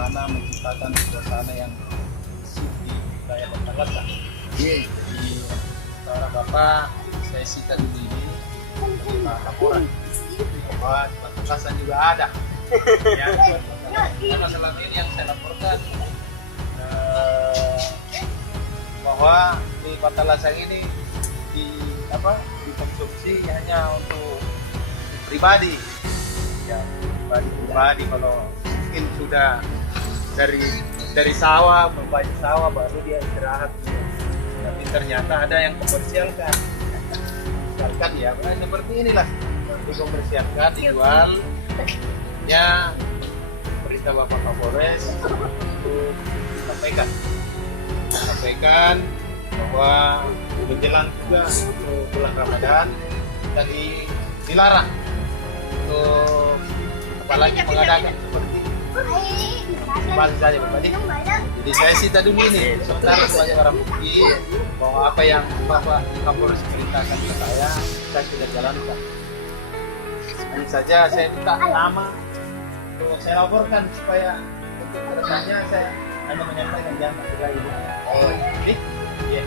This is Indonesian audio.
bagaimana menciptakan suasana yang kondusif di wilayah Kota Lasa. Jadi seorang Bapak, saya sita dulu ini menerima laporan bahwa di Kota Lasa juga ada. Ya, karena selama ini yang saya laporkan bahwa di Kota Lasang ini dikonsumsi hanya untuk pribadi, ya pribadi. Kalau mungkin sudah dari sawah, berbagi sawah baru dia istirahat, tapi ternyata ada yang komersialkan. Misalkan ya seperti inilah, dikomersialkan, dijual. Ya, perintah Bapak Kapolres untuk sampaikan bahwa menjelang juga untuk bulan Ramadan tadi dilarang untuk apalagi mengadakan seperti kembali saja berbalik. Jadi saya sita dulu ini sementara sebagai barang bukti bahwa apa yang Bapak Kapolres perintahkan ke saya sudah jalankan. Hanya saja saya minta nama untuk saya laporkan supaya untuk kedepannya saya hanya menyampaikan jangan lagi. Oh, jadi, ya.